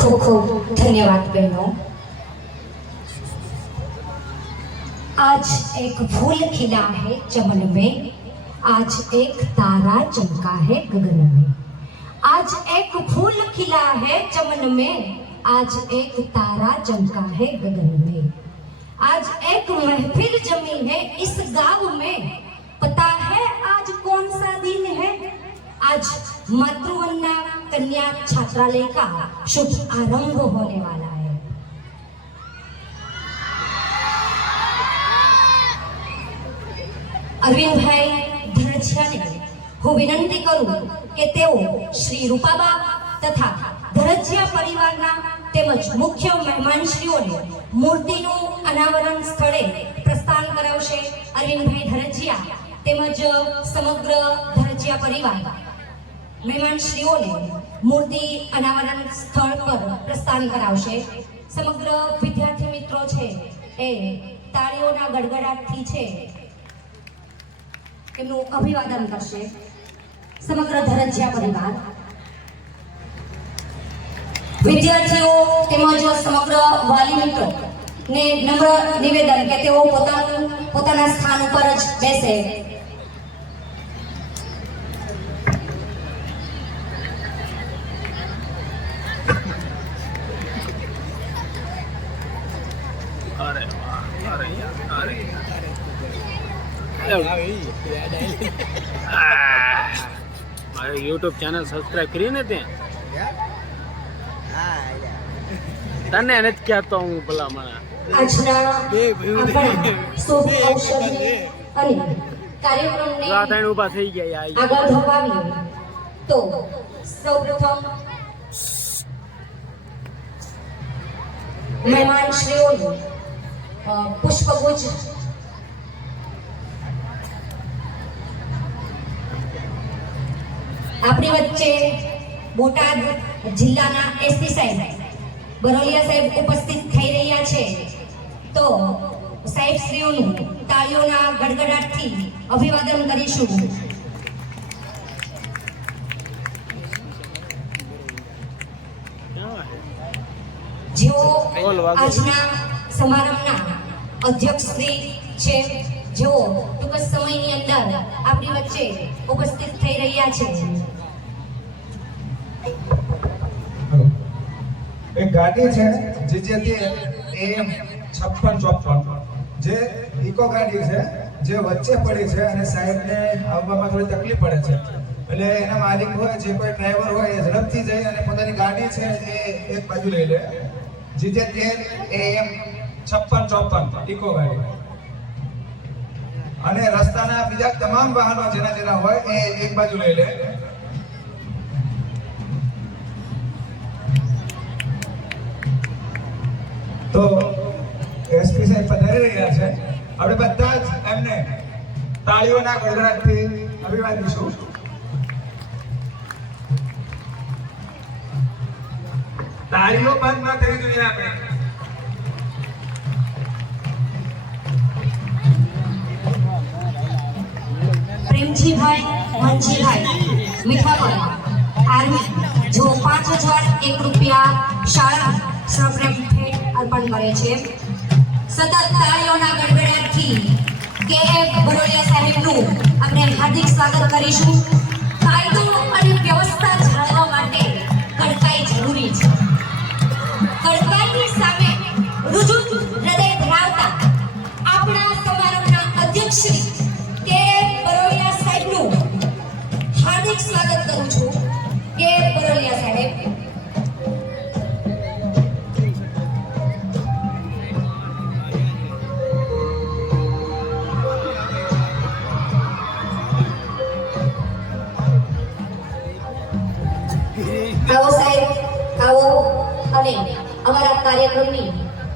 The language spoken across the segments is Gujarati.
खूब खूब धन्यवाद बहनों। आज एक फूल खिला है चमन में, आज एक तारा चमका है गगन में। आज एक फूल खिला है चमन में, आज एक तारा चमका है गगन में। आज एक महफिल जमी है इस गांव में, पता है आज कौन सा दिन है? आज मातृवंदना कन्या छात्रालय का शुभ आरंभ होने वाला है। अरविंद भाई धरजियाने હું વિનંતી કરું કે તેઓ શ્રી રૂપાબા તથા ધરજીયા પરિવારના તેમજ મુખ્ય મહેમાનશ્રીઓને મૂર્તિનું અનાવરણ સ્થળે પ્રસ્થાન કરાવશે। અરવિંદભાઈ ધરજીયા તેમજ સમગ્ર ધરજીયા પરિવાર મહેમાનશ્રીઓને મૂર્તિ અનાવરણ સ્થળ પર પ્રસ્થાન કરાવશે। સમગ્ર વિદ્યાર્થી મિત્રો છે એ તાળીઓના ગડગડાટથી છે એમનું અભિવાદન કરશે। સમગ્ર ધરજીયા પરિવાર વિદ્યાર્થીઓ તેમજ સમગ્ર વાલી મિત્રો ને નમ્ર નિવેદન કે તેઓ પોતાના સ્થાન ઉપર જ બેસે। મારે YouTube ચેનલ સબસ્ક્રાઇબ કરી ને તે તને નથી કહેતો હું ભલા મને આજના આપણા શુભ અવસરે અને કાર્યક્રમને રાધાણ ઊભા થઈ ગયા આગળ ધપાવીએ તો સૌપ્રથમ મહેમાનશ્રીઓને પુષ્પગુચ્છ આપણી વચ્ચે બોટાદ જિલ્લાના એસપી સાહેબ બરોલિયા સાહેબ ઉપસ્થિત થઈ રહ્યા છે, તો સાહેબ શ્રીઓનું તાળીઓના ગડગડાટથી અભિવાદન કરીશું। જેઓ આજના સમારંભના અધ્યક્ષ શ્રી છે, જેઓ ટૂંક જ સમયની અંદર આપણી વચ્ચે ઉપસ્થિત થઈ રહ્યા છે। एक गाड़ी है जीजेती AM 5654 जे इको गाड़ी है जे वच्चे पड़ी है અને સાહેબને આવવામાં થોડી તકલીફ પડે છે, એટલે એના માલિક હોય જે કોઈ ડ્રાઈવર હોય એ ઝડપથી જઈ અને પોતાની ગાડી છે એ એક બાજુ લઈ લે। જીજેતી AM 5654 ઇકો ગાડી અને રસ્તાના બીજા તમામ વાહનો જેના હોય એ એક બાજુ લઈ લે। तो एसपी साहेब पधारी રહ્યા છે, આપણે બધા જ એમને તાળીઓના ગડગડાટથી અભિવાદીશું। તાળીઓ બંધ ન થવી જોઈએ આપણે। પ્રેમજીભાઈ મનજીભાઈ મીઠાપર આર્મી જો 5001 રૂપિયા શાળા સપ્રેમ ભેટ अर्पण करे छे। सतत ताळीओना गड़गड़ाटथी केएफ बरोलिया साहेबનું આપણે હાર્દિક સ્વાગત કરીશું। કાયદો અને વ્યવસ્થા જાળવવા માટે કડકાઈ જરૂરી છે। કડકાઈની સામે રુજુ હૃદય ધરાવતા આપણા સમારંભના અધ્યક્ષ શ્રી કેએફ બરોલિયા સાહેબનું હાર્દિક સ્વાગત કરું છું। કેએફ બરોલિયા સાહેબ आओ साहेब आओ અને અમારા કાર્યક્રમની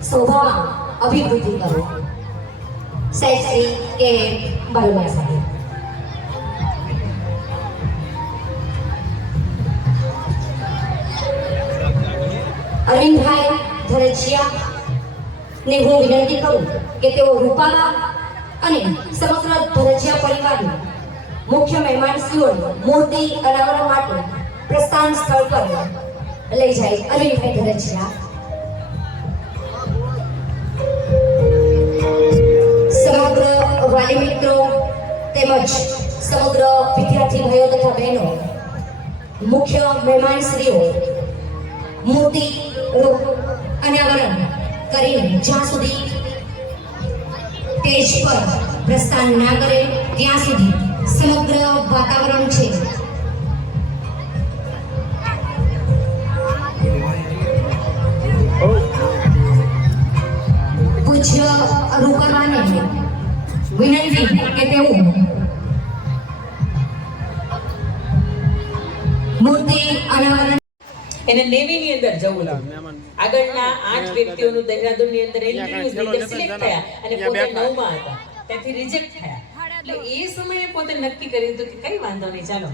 શોભામાં અભિવૃદ્ધિ કરો। સાહેબ શ્રી કે બરોલિયા સાહેબ અરવિંદભાઈ ધરજીયા ને હું વિનંતી કરું કે તેઓ રૂપાબા અને સમગ્ર ધરજીયા પરિવારના મુખ્ય મહેમાનશ્રીઓને મૂર્તિ અનાવરણ માટે प्रस्थान स्थल पर લઈ જાય અરવિંદભાઈ ધરજીયા. સમગ્ર વાલી મિત્રો તેમજ સમગ્ર વિદ્યાર્થી ભાઈઓ તથા બહેનો, મુખ્ય મહેમાનશ્રીઓ મૂર્તિ રૂપ અનાવરણ કરીને જ્યાં સુધી સ્ટેજ પર પ્રસ્થાન ના કરે ત્યાં સુધી સમગ્ર વાતાવરણ છે પૂજ્ય રૂપાબાને વિનંતી કે તેઓ મૂર્તિ અનાવરણ એને નેવીની અંદર જવું હતું. આગળના 8 વ્યક્તિઓનું દહેરાદૂનની અંદર ઇન્ટરવ્યુઝ ની અંદર સિલેક્ટ થયા અને પોતે 9માં હતા, ત્યાંથી રિજેક્ટ થયા. એટલે એ સમયે પોતે નક્કી કર્યું હતું કે કઈ વાંધો નહીં, ચાલો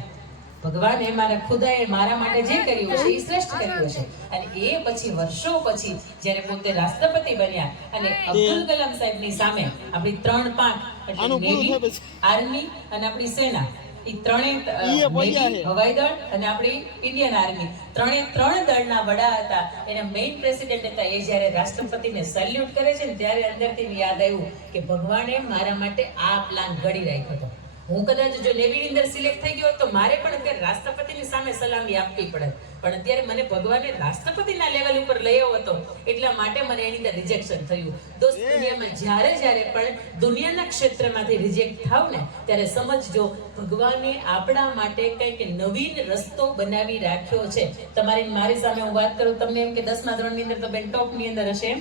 ભગવાને મારા ખુદાએ મારા માટે જે કર્યું છે એ શ્રેષ્ઠ કર્યું છે. અને એ પછી વર્ષો પછી જ્યારે પોતે રાષ્ટ્રપતિ બન્યા અને અબ્દુલ કલામ સાહેબની સામે આપણી 3 પાંખ એટલે નેવી, આર્મી અને આપણી સેના, એ ત્રણેય નેવી, હવાઈ દળ અને આપણી ઇન્ડિયન આર્મી, ત્રણ દળના વડા હતા, એના મેઇન પ્રેસિડેન્ટ હતા. એ જ્યારે રાષ્ટ્રપતિને સેલ્યુટ કરે છે ને ત્યારે અંદરથી યાદ આવ્યું કે ભગવાને મારા માટે આ પ્લાન ઘડી રાખ્યો હતો. હું કદાચ જો નેવીની અંદર સિલેક્ટ થઈ ગયો તો મારે પણ અત્યારે રાષ્ટ્રપતિની સામે સલામી આપવી પડે, પણ અત્યારે મને ભગવાને રાષ્ટ્રપતિના લેવલ ઉપર લઈ આવ્યો હતો એટલા માટે મને એની અંદર રિજેક્શન થયું. દોસ્ત, દુનિયામાં જ્યારે પણ દુનિયાના ક્ષેત્રમાંથી રિજેક્ટ થાવ ને ત્યારે સમજજો ભગવાને આપણા માટે કંઈક નવીન રસ્તો બનાવી રાખ્યો છે. તમારી મારી સામે હું વાત કરું, તમને એમ કે 10મા ધોરણની અંદર તો બેન ટોપની અંદર હશે.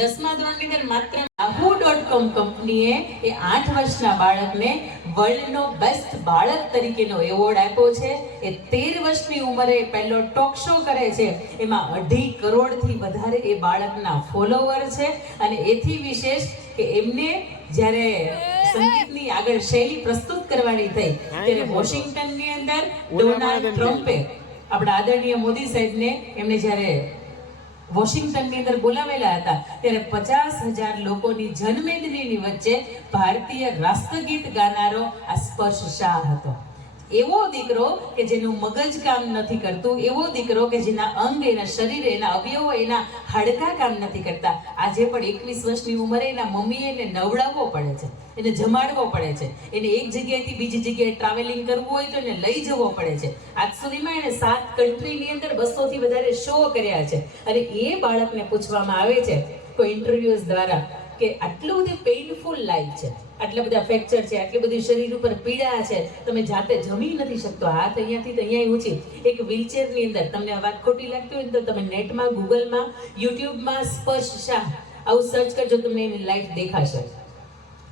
10મા ધોરણની અંદર માત્ર yahoo.com કંપનીએ એ 8 વર્ષના બાળકને વર્લ્ડનો બેસ્ટ બાળક તરીકેનો એવોર્ડ આપ્યો છે. એ 13 વર્ષની ઉંમરે પહેલો ટોક શો કરે છે, એમાં 2.5 કરોડથી વધારે એ બાળકના ફોલોવર છે. અને એથી વિશેષ કે એમને જ્યારે સંગીતની આગળ શૈલી પ્રસ્તુત કરવાની થઈ ત્યારે વોશિંગ્ટનની અંદર ડોનાલ્ડ ટ્રમ્પે આપણા આદરણીય મોદી સાહેબને એમને જ્યારે વોશિંગ્ટનની અંદર બોલાવેલા હતા ત્યારે 50,000 લોકોની જનમેદનીની વચ્ચે ભારતીય રાષ્ટ્રગીત ગાનારો આ સ્પર્શ શાહ હતો. એવો દીકરો કે જેનું મગજ કામ નથી કરતું, એવો દીકરો કે જેના અંગ, એના શરીર, એના અવયવો, એના હાડકા કામ નથી કરતા. આજે પણ 21 વર્ષની ઉંમરે એના મમ્મીએ એને નવડાવવો પડે છે, એને જમાડવો પડે છે, એને એક જગ્યાએથી બીજી જગ્યાએ ટ્રાવેલિંગ કરવું હોય તો એને લઈ જવો પડે છે. આજ સુધીમાં એને 7 કન્ટ્રીની અંદર 200 થી વધારે શો કર્યા છે. અને એ બાળકને પૂછવામાં આવે છે કોઈ ઇન્ટરવ્યુઝ દ્વારા કે આટલું બધું પેઇનફુલ લાઈફ છે, આટલા બધા ફ્રેક્ચર છે, આટલી બધી શરીર ઉપર પીડા છે, તમે જાતે જમી નથી શકતો, હાથ અહીંયાથી તો અહીંયા ઊંચી, એક વ્હીલચેરની અંદર. તમને આ વાત ખોટી લાગતી હોય ને તો તમે નેટમાં, ગૂગલમાં, યુટ્યુબમાં સ્પર્શ શાહ આવું સર્ચ કરજો, તમને એની લાઈફ દેખાશે.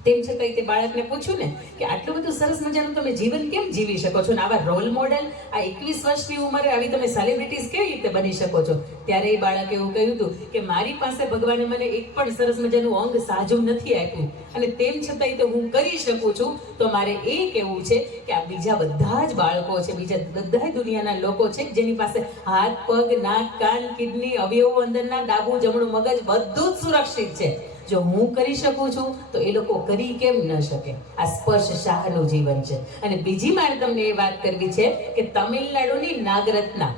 તેમ છતાં તે બાળકને પૂછ્યું ને કે આટલું બધું સરસ મજાનું તમે જીવન કેમ જીવી શકો છો ને આવા રોલ મોડેલ આ 21 વર્ષની ઉંમરે આવી તમે સેલિબ્રિટીઝ કેવી રીતે બની શકો છો? ત્યારે એ બાળકે એવું કહ્યું હતું કે મારી પાસે ભગવાને મને એક પણ સરસ મજાનું અંગ સાજું નથી આપ્યું અને તેમ છતાંય તો હું કરી શકું છું. તો મારે એ કહેવું છે કે આ બીજા બધા જ બાળકો છે, બીજા બધા દુનિયાના લોકો છે જેની પાસે હાથ, પગ, નાક, કાન, કિડની, અવયવો, અંદરના ડાબું જમણું મગજ બધું જ સુરક્ષિત છે. જો હું કરી શકું છું તો એ લોકો કરી કેમ ન શકે? આ સ્પર્શ શાહનું જીવન છે. અને બીજી મારે તમને એ વાત કરવી છે કે તમિલનાડુની નાગરત્ના,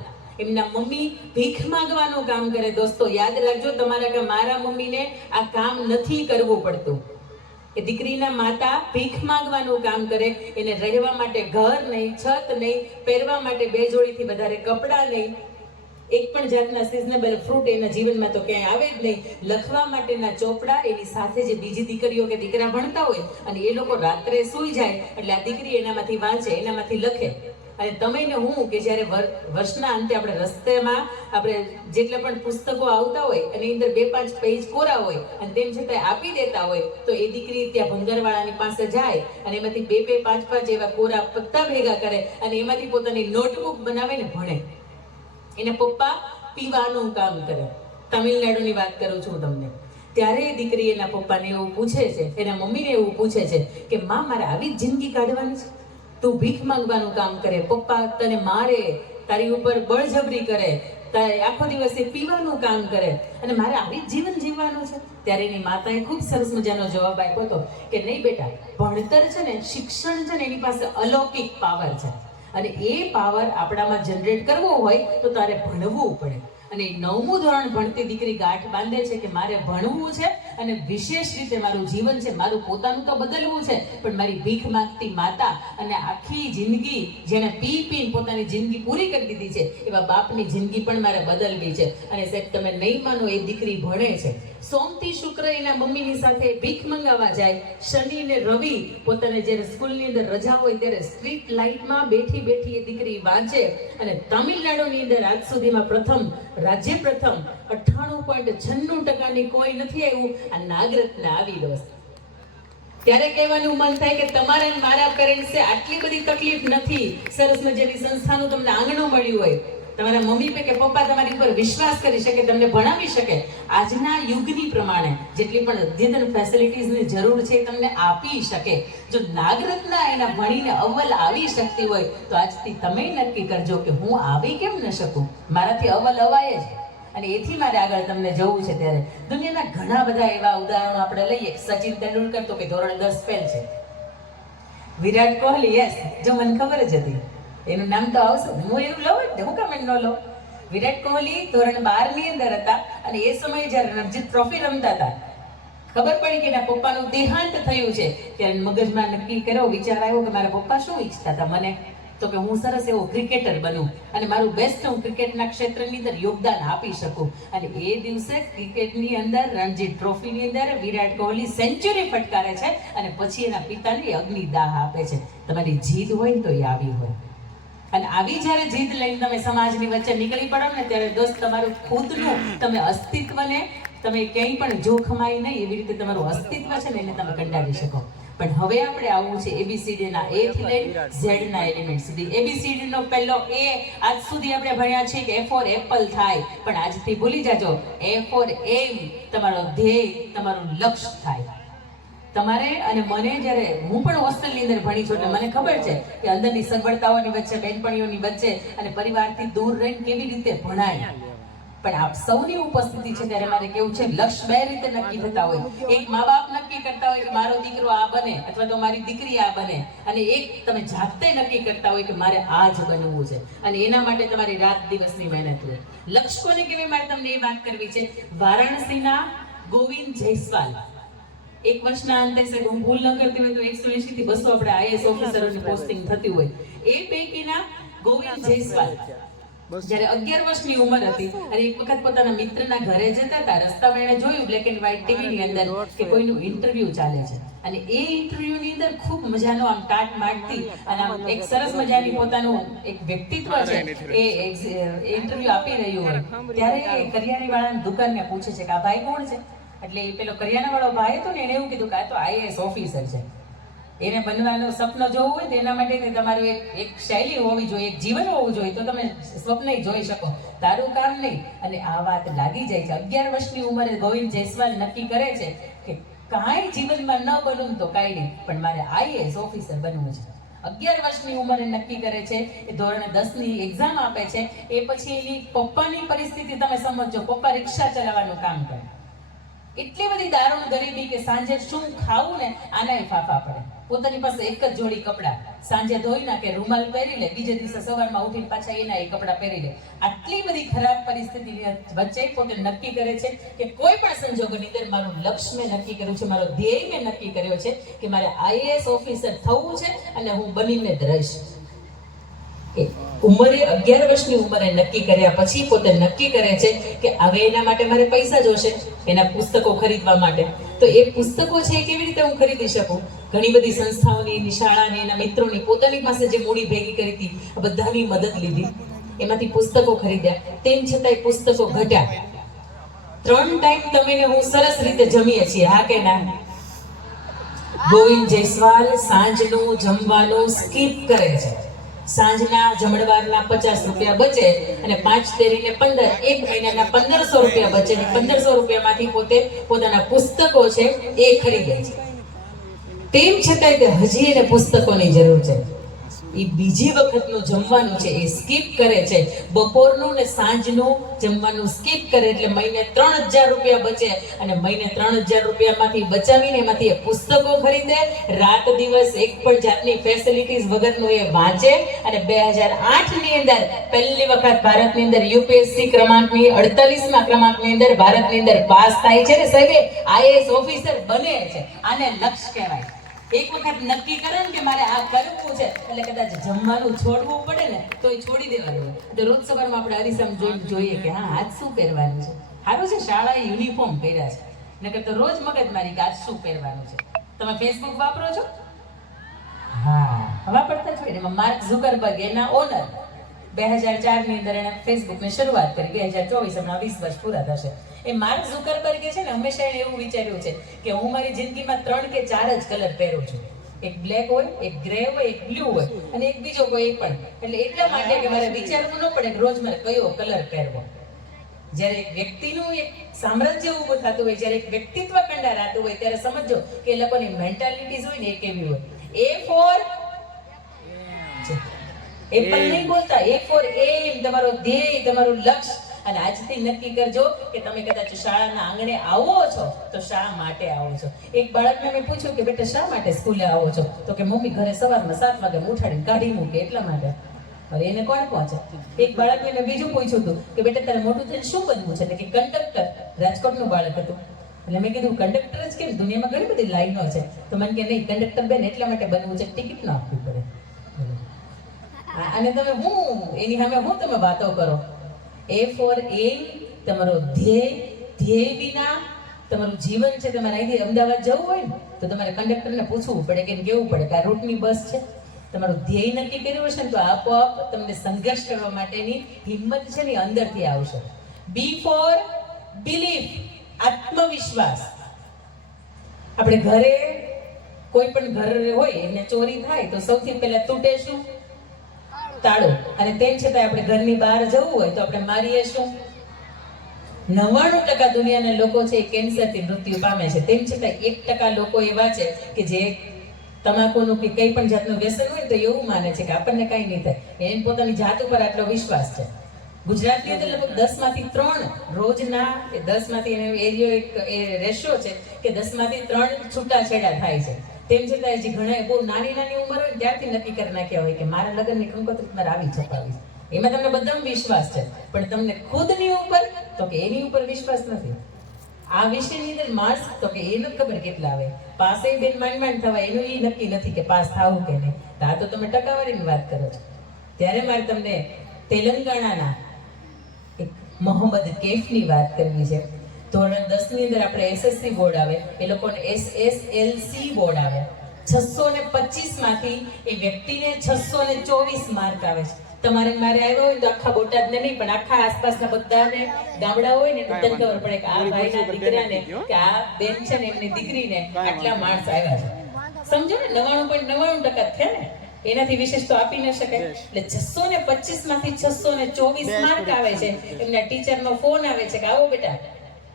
એમના મમ્મી ભીખ માંગવાનું કામ કરે. દોસ્તો યાદ રાખજો, તમારા કે મારા મમ્મીને આ કામ નથી કરવું પડતું. એ દીકરીના માતા ભીખ માંગવાનું કામ કરે, એને રહેવા માટે ઘર નહીં, છત નહીં, પહેરવા માટે 2 જોડીથી વધારે કપડાં નહીં, એક પણ જાતના સિઝનેબલ ફ્રૂટ એના જીવનમાં તો ક્યાંય આવે જ નહીં, લખવા માટેના ચોપડા, એની સાથે જે બીજી દીકરીઓ કે દીકરા ભણતા હોય અને એ લોકો રાત્રે સૂઈ જાય એટલે આ દીકરી એનામાંથી વાંચે, એનામાંથી લખે. અને તમે ને હું કે જ્યારે વર્ષના અંતે આપણે રસ્તામાં આપણે જેટલા પણ પુસ્તકો આવતા હોય અને એની અંદર 2-5 પેજ કોરા હોય અને તેમ છતાં આપી દેતા હોય તો એ દીકરી ત્યાં ભંગારવાળાની પાસે જાય અને એમાંથી 2-2, 5-5 એવા કોરા પત્તા ભેગા કરે અને એમાંથી પોતાની નોટબુક બનાવે ને ભણે. એના પપ્પા પીવાનું કામ કરે. તમિલનાડુની વાત કરું છું તમને. ત્યારે એ દીકરી એના પપ્પાને એવું પૂછે છે, એના મમ્મીને એવું પૂછે છે કે માં, મારે આવી જ જિંદગી કાઢવાની છે? તું ભીખ માંગવાનું કામ કરે, પપ્પા તને મારે, તારી ઉપર બળજબરી કરે, તારે આખો દિવસ પીવાનું કામ કરે અને મારે આવી જ જીવન જીવવાનું છે? ત્યારે એની માતાએ ખૂબ સરસ મજાનો જવાબ આપ્યો હતો કે નહીં બેટા, ભણતર છે ને, શિક્ષણ છે ને, એની પાસે અલૌકિક પાવર છે. અને એ પાવર આપણામાં જનરેટ કરવો હોય તો તારે ભણવું પડે. અને 9મું ધોરણ ભણતી દીકરી ગાંઠ બાંધે છે કે મારે ભણવું છે અને વિશેષ રીતે મારું જીવન છે, મારું પોતાનું તો બદલવું છે, પણ મારી ભીખ માંગતી માતા અને આખી જિંદગી જેને પી પીને પોતાની જિંદગી પૂરી કરી દીધી છે એવા બાપની જિંદગી પણ મારે બદલવી છે. અને સાહેબ તમે નહીં માનો, એ દીકરી ભણે છે. સોમથી શુક્ર એના મમ્મીની સાથે ભીખ મંગાવવા જાય. શનિ ને રવિ પોતાને જ્યારે સ્કૂલની અંદર રજા હોય ત્યારે સ્ટ્રીટ લાઇટમાં બેઠી બેઠી એ દીકરી વાંચે. અને તમિલનાડુની અંદર આજ સુધીમાં રાજ્ય પ્રથમ 98.96% કોઈ નથી આવ્યું. આ નાગરત્ન આવી દોસ્ત. ત્યારે કહેવાનું મન થાય કે તમારા ને મારા પેરેન્ટ્સે આટલી બધી તકલીફ નથી. સરસ મજાની સંસ્થાનું તમને આંગણું મળ્યું હોય, તમારા મમ્મી કે પપ્પા તમારી ઉપર વિશ્વાસ કરી શકે, તમને ભણાવી શકે. આજના યુગની પ્રમાણે જેટલી પણ અદ્યતન ફેસિલિટીઝની જરૂર છે એ તમને આપી શકે. જો નાગરત્ન એના ભણીને અવ્વલ આવી શકતી હોય તો આજથી તમે નક્કી કરજો કે હું આવી કેમ ન શકું, મારાથી અવ્વલ અવાય જ. અને એથી મારે આગળ તમને જવું છે. ત્યારે દુનિયાના ઘણા બધા એવા ઉદાહરણો આપણે લઈએ. સચિન તેંડુલકર તો કે ધોરણ 10 ફેલ છે. વિરાટ કોહલી, યસ, જો મને ખબર જ હતી એનું નામ તો આવશે, હું એવું લઉં જ ને, હું કમેન્ટ ન લઉં. વિરાટ કોહલી ધોરણ 12 ની અંદર હતા અને એ સમયે જ્યારે રણજી ટ્રોફી રમતા હતા, ખબર પડી કે એના પપ્પાનું દેહાંત થયું છે. ત્યારે મગજમાં નક્કી કર્યો, વિચાર આવ્યો કે મારા પપ્પા શું ઈચ્છતા હતા મને, તો કે હું સરસ એવો ક્રિકેટર બનું અને મારું બેસ્ટ હું ક્રિકેટના ક્ષેત્રની અંદર યોગદાન આપી શકું. અને એ દિવસે ક્રિકેટની અંદર રણજી ટ્રોફીની અંદર વિરાટ કોહલી સેન્ચુરી ફટકારે છે અને પછી એના પિતાને અગ્નિદાહ આપે છે. તમારી જીદ હોય ને તો એ આવી હોય. અને આવી જ્યારે જીદ લઈને તમે સમાજની વચ્ચે નીકળી પડો ને ત્યારે દોસ્ત તમારું ખુદનું તમે અસ્તિત્વને તમે ક્યાંય પણ જોખમાય નહીં એવી રીતે તમારું અસ્તિત્વ છે ને એને તમે કંટાળી શકો. પણ હવે આપણે આવવું છે ABCD ના A થી લઈને Z ના એલિમેન્ટ સુધી. ABCD નો પહેલો A આજ સુધી આપણે ભણ્યા છે કે A for apple થાય, પણ આજથી ભૂલી જાજો. A for aim, તમારો ધ્યેય, તમારું લક્ષ્ય થાય. તમારે અને મને જ્યારે હું પણ હોસ્ટેલની અંદર ભણી છું એટલે મને ખબર છે કે અંદરની સગવડતાઓની વચ્ચે, બેનપણીઓની વચ્ચે અને પરિવારથી દૂર રહીને કેવી રીતે ભણાય. પણ આપ સૌની ઉપસ્થિતિ છે ત્યારે મારે કેવું છે, લક્ષ્ય બે રીતે નક્કી થતા હોય. એક મા બાપ નક્કી કરતા હોય કે મારો દીકરો આ બને અથવા તો મારી દીકરી આ બને, અને એક તમે જાતે નક્કી કરતા હોય કે મારે આ જ બનવું છે. અને એના માટે તમારી રાત દિવસની મહેનત હોય. લક્ષ્ય કોને કહેવાય મારે તમને એ વાત કરવી છે. વારાણસીના ગોવિંદ જયસ્વાલ, એક વર્ષના અંતે સાહેબ હું ભૂલ ન કરતી હોય તો 180 થી 200 આપણે IAS ઓફિસરોની પોસ્ટિંગ થતી હોય. એ પૈકીના ગોવિંદ જયસ્વાલ જ્યારે 11 વર્ષની ઉંમર હતી અને એક વખત પોતાના મિત્રના ઘરે જતા હતા, રસ્તામાં એણે જોયું બ્લેક એન્ડ વ્હાઇટ ટીવીની અંદર કે કોઈનું ઇન્ટરવ્યુ ચાલે છે. અને એ ઇન્ટરવ્યુની અંદર ખૂબ મજાનો આમ ટાટ માટતી અને આમ એક સરસ મજાની પોતાનું એક વ્યક્તિત્વ છે એ ઇન્ટરવ્યુ આપી રહ્યું હોય ત્યારે કરિયાણી વાળાની દુકાનને પૂછે છે કે આ ભાઈ કોણ છે? એટલે એ પેલો કરિયાણા વાળો ભાઈ હતો ને એને એવું કીધું કે આ તો IAS ઓફિસર છે. એને બનવાનો સપનો જોવું હોય તો એના માટે તમારું એક શૈલી હોવી જોઈએ, એક જીવન હોવું જોઈએ, તો તમે સ્વપ્ન જોઈ શકો, તારું કામ નહીં. અને આ વાત લાગી જાય છે. 11 વર્ષની ઉંમરે ગોવિંદ જયસ્વાલ નક્કી કરે છે કે કાંઈ જીવનમાં ન બનવું તો કાંઈ નહીં, પણ મારે IAS ઓફિસર બનવું છે. 11 વર્ષની ઉંમરે નક્કી કરે છે. એ ધોરણ 10 ની એક્ઝામ આપે છે. એ પછી એની પપ્પાની પરિસ્થિતિ તમે સમજો. પપ્પા રિક્ષા ચલાવવાનું કામ કરે. એટલી બધી દારૂણ ગરીબી કે સાંજે શું ખાવું ને આનાય ફાફા પડે. પોતાની પાસે એક જ જોડી કપડાં, સાંજે ધોઈ નાખે, રૂમાલ પહેરી લે, બીજે દિવસે સવારમાં ઉઠીને પાછા એના એ કપડાં પહેરી લે. આટલી બધી ખરાબ પરિસ્થિતિની વચ્ચે પોતે નક્કી કરે છે કે કોઈ પણ સંજોગોની અંદર મારું લક્ષ્ય મેં નક્કી કર્યું છે, મારો ધ્યેય મેં નક્કી કર્યો છે કે મારે IAS ઓફિસર થવું છે અને હું બનીને જ રહીશ. ઉંમરે 11 વર્ષની ઉંમરે નક્કી કર્યા પછી પોતે નક્કી કરે છે કે હવે એના માટે મારે પૈસા જોશે, એના પુસ્તકો ખરીદવા માટે. તો એ પુસ્તકો છે એ કેવી રીતે હું ખરીદી શકું? ઘણી બધી સંસ્થાઓની, એની શાળાની, એના મિત્રોની, પોતાની પાસે જે મૂડી ભેગી કરી હતી બધાની મદદ લીધી, એમાંથી પુસ્તકો ખરીદ્યા. તેમ છતાંય પુસ્તકો ઘટ્યા. 3 ટાઈમ તમે ને હું સરસ રીતે જમીએ છીએ, હા કે ના? ગોવિંદ જયસ્વાલ સાંજનું જમવાનું સ્કીપ કરે છે. સાંજના જમણવારના 50 રૂપિયા બચે અને 5 તેરીને 15, એક મહિનાના 1500 રૂપિયા બચે. 1500 રૂપિયામાંથી પોતે પોતાના પુસ્તકો છે એ ખરીદે છે. તેમ છતાંય હજી એને પુસ્તકોની જરૂર છે. એ બીજી વખતનું જમવાનું છે એ સ્કીપ કરે છે, બપોરનું ને સાંજનું જમવાનું સ્કીપ કરે, એટલે મહિને 3000 રૂપિયા બચે, અને મહિને 3000 રૂપિયામાંથી બચાવીને એમાંથી એ પુસ્તકો ખરીદે, રાત દિવસ એક પણ જાતની ફેસિલિટીઝ વગરનું એ વાંચે, અને 2008 ની અંદર પહેલી વખત ભારતની અંદર યુપીએસસી ક્રમાંકની 48મા ક્રમાંકની અંદર ભારતની અંદર પાસ થાય છે ને સાહેબ, આઈએએસ ઓફિસર બને છે. આને લક્ષ્ય કહેવાય. એક વખત નક્કી કરે ને કે મારે આ કરવું છે, એટલે કદાચ જમવાનું છોડવું પડે ને તો એ છોડી દેવાનું. તો રોજ સવારમાં આપણે અરીસામાં જોઈએ કે હા આજ શું પહેરવાનું છે. સારું છે શાળાએ યુનિફોર્મ પહેર્યા છે, નકર તો રોજ મગજમારી કે આજ શું પહેરવાનું છે. તમે ફેસબુક વાપરો છો? હા, વાપરતા છો. એમાં માર્ક ઝુકરબર્ગ એના ઓનર 2004 ની અંદર એને ફેસબુકની શરૂઆત કરી. 2024 હમણાં 20 વર્ષ પૂરા થશે. એ માર્ક ઝુકરબર્ગે છે ને હંમેશા એને એવું વિચાર્યું છે કે હું મારી જિંદગીમાં 3 કે 4 જ કલર પહેરું છું. એક બ્લેક હોય, એક ગ્રે હોય, એક બ્લુ હોય, અને એક બીજો કોઈ પણ. એટલે એટલા માટે કે મારે વિચારવું ન પડે કે રોજ મારે કયો કલર પહેરવો. જ્યારે એક વ્યક્તિનું એક સામ્રાજ્ય ઊભું થતું હોય, જ્યારે એક વ્યક્તિત્વ કંડારાતું હોય, ત્યારે સમજો કે એ લોકોની મેન્ટાલિટીઝ હોય ને એ કેવી હોય. એ ફોર એપલ નહીં બોલતા, એ ફોર એમ, તમારો ધ્યેય, તમારું લક્ષ્ય. અને આજથી નક્કી કરજો કે તમે કદાચ શાળાના આંગણે આવો છો તો શા માટે આવો છો. એક બાળકને મેં પૂછ્યું કે બેટા શા માટે સ્કૂલે આવો છો, તો કે મમ્મી ઘરે સવારમાં 7 વાગે ઉઠાડીને કાઢી મૂકે એટલા માટે. હવે એને કોણ પહોંચે. એક બાળકને મેં બીજું પૂછ્યું હતું કે બેટા તારે મોટું થઈને શું બનવું છે, કે કંડક્ટર. રાજકોટનું બાળક હતું. એટલે મેં કીધું કંડક્ટર જ કેમ, દુનિયામાં ઘણી બધી લાઈનો છે. તો મને કે નહીં, કંડક્ટર બેન એટલા માટે બનવું છે ટિકિટ ન આપવી પડે. અને તમે હું એની સામે હું તમે વાતો કરો. એ ફોર એમ, તમારો ધ્યેય વિના તમારું જીવન છે. તમારે અહીંથી અમદાવાદ જવું હોય ને તો તમારે કંડક્ટરને પૂછવું પડે કે કેવું પડે કે આ રૂટની બસ છે. તમારું ધ્યેય નક્કી કર્યું હશે ને તો આપોઆપ તમને સંઘર્ષ કરવા માટેની હિંમત છે ને અંદરથી આવશે. બી ફોર બિલીફ, આત્મવિશ્વાસ. આપણે ઘરે કોઈ પણ ઘર હોય એને ચોરી થાય તો સૌથી પહેલા તૂટે શું? તાળું. અને તેમ છતાં આપણે ઘરની બહાર જવું હોય તો આપણે મારીએ શું? 99% દુનિયાના લોકો છે એ કેન્સરથી મૃત્યુ પામે છે. તેમ છતાં 1% લોકો એવા છે કે જે તમાકુનું કે કઈ પણ જાતનું વ્યસન હોય તો એવું માને છે કે આપણને કઈ નહીં થાય. એને પોતાની જાત ઉપર આટલો વિશ્વાસ છે. ગુજરાતની અંદર લગભગ 10 માંથી 3 રોજના, 10 માંથી એનો એરિયો એક એ રેશિયો છે કે 10 માંથી 3 છૂટાછેડા થાય છે. તેમ છતાં હજી ઘણા બહુ નાની ઉંમર હોય ત્યારથી નક્કી કરી નાખ્યા હોય કે મારા લગ્નની કંકોત્રી મારે આવી છપાવીશ. એમાં તમને બધામાં વિશ્વાસ છે, પણ તમને ખુદની ઉપર તો કે એની ઉપર વિશ્વાસ નથી. આ વિષયની અંદર માર્ક્સ તો કે એને ખબર કેટલા આવે. પાસે બેન માંડ થવા એનું એ નક્કી નથી કે પાસ થવું કે નહીં. આ તો તમે ટકાવારીની વાત કરો છો. ત્યારે મારે તમને તેલંગાણાના એક મોહમ્મદ કૈફની વાત કરવી છે. ધોરણ 10 ની અંદર આપણે એસએસસી બોર્ડ આવે, એ લોકોને એસએસએલસી બોર્ડ આવે. 625 માંથી એ વ્યક્તિને 624 માર્ક આવે છે. તમારે મારે આવ્યો હોય તો આખા બોટાદને નહીં પણ આખા આસપાસના બધાને ગામડા હોય ને બધાને ખબર પડે કે આ ભાઈના દીકરાને કે આ બેન છે ને એમની દીકરીને આટલા માર્ક્સ આવ્યા છે. સમજો ને 99.99% થયા ને, એનાથી વિશેષ તો આપી ન શકાય. એટલે 625 માંથી 624 માર્ક આવે છે. એમના ટીચરનો ફોન આવે છે કે આવો બેટા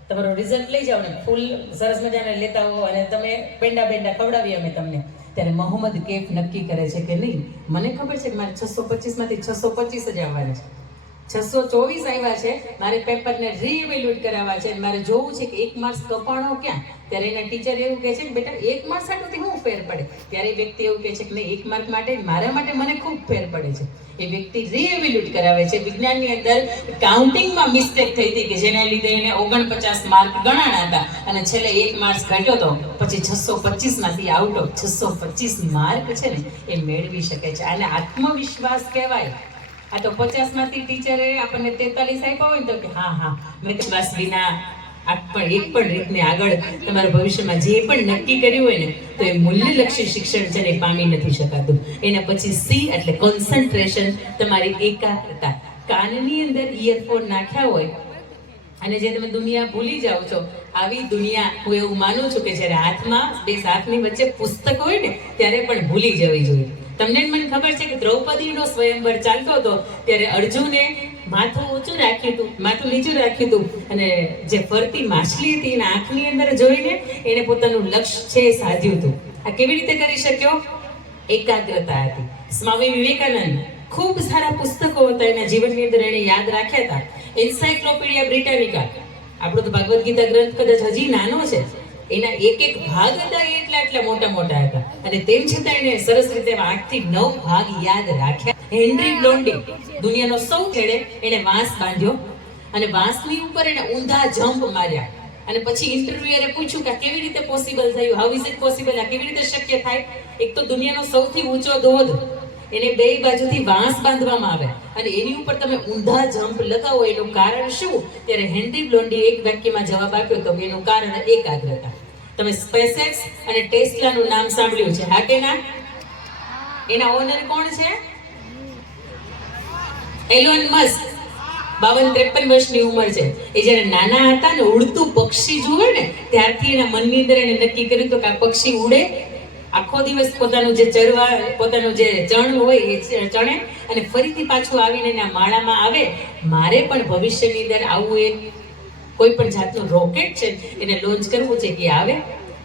તમારું રિઝલ્ટ લઈ જાઓ ને, ફૂલ સરસ મજાને લેતા હો અને તમે પેંડા ખવડાવીએ અમે તમને. ત્યારે મોહમ્મદ કૈફ નક્કી કરે છે કે નહીં, મને ખબર છે કે મારે 625 માંથી 625 જ આવવાના છે. 624 આવ્યા છે, મારે પેપરને રીઇવેલ્યુએટ કરાવવા છે, મારે જોવું છે કે 1 માર્ક્સ કપાણો ક્યાં. ત્યારે એના ટીચર એવું કહે છે કે બેટા 1 માર્ક્સ આટલું શું ફેર પડે. ત્યારે એ વ્યક્તિ એવું કહે છે કે નહીં, 1 માર્ક માટે મારા માટે મને ખૂબ ફેર પડે છે. એ વ્યક્તિ રીઇવેલ્યુએટ કરાવે છે. વિજ્ઞાનની અંદર કાઉન્ટિંગમાં મિસ્ટેક થઈ હતી કે જેના લીધે એને 49 માર્ક ગણાણા હતા અને છેલ્લે 1 માર્ક્સ ઘટ્યો તો પછી 625 માંથી આઉટ ઓફ 625 માર્ક છે ને એ મેળવી શકે છે. આને આત્મવિશ્વાસ કહેવાય. આ તો 50 માંથી ટીચરે આપણને 43 આપ્યા હોય ને તો કે હા મેં વિશ્વાસ વિના એક પણ રીતને આગળ તમારા ભવિષ્યમાં જે પણ નક્કી કર્યું હોય ને તો એ મૂલ્યલક્ષી શિક્ષણ છે ને પામી નથી શકાતું. એના પછી સી એટલે કોન્સન્ટ્રેશન, તમારી એકાગ્રતા. કાનની અંદર ઇયરફોન નાખ્યા હોય અને જે તમે દુનિયા ભૂલી જાઓ છો, આવી દુનિયા હું એવું માનું છું કે જ્યારે હાથમાં બે હાથની વચ્ચે પુસ્તક હોય ને ત્યારે પણ ભૂલી જવી જોઈએ. તમને મને ખબર છે કે દ્રૌપદીનો સ્વયંવર ચાલતો હતો ત્યારે અર્જુને માથું ઊંચું રાખ્યું હતું, માથું નીચું રાખ્યું હતું અને જે ફરતી માછલી હતી એના આંખની અંદર જોઈને એને પોતાનું લક્ષ્ય છે સાધ્યું હતું. આ કેવી રીતે કરી શક્યો? એકાગ્રતા હતી. સ્વામી વિવેકાનંદ ખૂબ સારા પુસ્તકો હતા એના જીવનની અંદર એને યાદ રાખ્યા હતા. એન્સાઇક્લોપીડિયા બ્રિટાનિકા, આપણો તો ભાગવદ ગીતા ગ્રંથ કદાચ હજી નાનો છે, એના એક એક ભાગ હતા એ એટલા મોટા મોટા હતા, અને તેમ છતાં એને સરસ રીતે 8 થી 9 ભાગ યાદ રાખ્યા. હેનરી બ્લોન્ડી, દુનિયાનો સૌ છેડે એને વાંસ બાંધ્યો અને વાંસની ઉપર એને ઊંધા જમ્પ માર્યા, અને પછી ઇન્ટરવ્યુઅરે પૂછ્યું કે આ કેવી રીતે પોસિબલ થયું, હાઉ ઇઝ ઇટ પોસિબલ, આ કેવી રીતે શક્ય થાય? એક તો દુનિયાનો સૌથી ઊંચો ધોધ, એને બે બાજુથી વાંસ બાંધવામાં આવે અને એની ઉપર તમે ઊંધા જમ્પ લગાવો, એનું કારણ શું? ત્યારે હેનરી બ્લોન્ડી એક વાક્યમાં જવાબ આપ્યો તો એનું કારણ એકાગ્રતા. તમે સ્પેસએક્સ અને ટેસ્લાનું નામ સાંભળ્યું છે, હા કે ના? એના ઓનર કોણ છે? Alone Musk. 52-53 વર્ષની ઉંમર છે. એ જ્યારે નાના હતા ને, ઉડતું પક્ષી જુએ ને ત્યારથી એના મનની અંદર એને નક્કી કર્યું તો કે આ પક્ષી ઉડે, આખો દિવસ પોતાનું જે પોતાનું જે ચણ હોય એ ચણે અને ફરીથી પાછું આવીને એના માળામાં આવે. મારે પણ ભવિષ્યની અંદર આવું એક કોઈ પણ જાતનું રોકેટ છે એને લોન્ચ કરવું છે કે આવે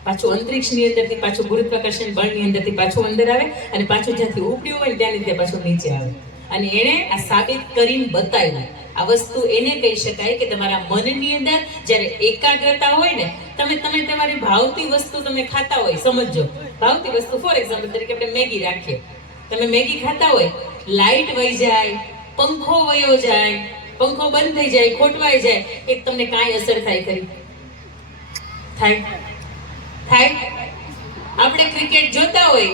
પાછું અંતરિક્ષની અંદરથી પાછું ગુરુત્વાકર્ષણ બળની અંદરથી પાછું અંદર આવે અને પાછું જ્યાંથી ઉપડ્યું હોય ત્યાંની ત્યાં પાછું નીચે આવે. અને એણે આ સાબિત કરીને બતાવ્યું. આ વસ્તુ એને કહી શકાય કે તમારા મનની અંદર જ્યારે એકાગ્રતા હોય ને, તમે તમારી ભાવતી વસ્તુ તમે ખાતા હોય, સમજો ભાવતી વસ્તુ, ફોર એક્ઝામ્પલ તરીકે આપણે મેગી રાખીએ, તમે મેગી ખાતા હોય, લાઈટ વહી જાય, પંખો વયો જાય, પંખો બંધ થઈ જાય, ખોટવાઈ જાય, એક તમને કાંઈ અસર થાય ખરી? થાય? આપણે ક્રિકેટ જોતા હોય,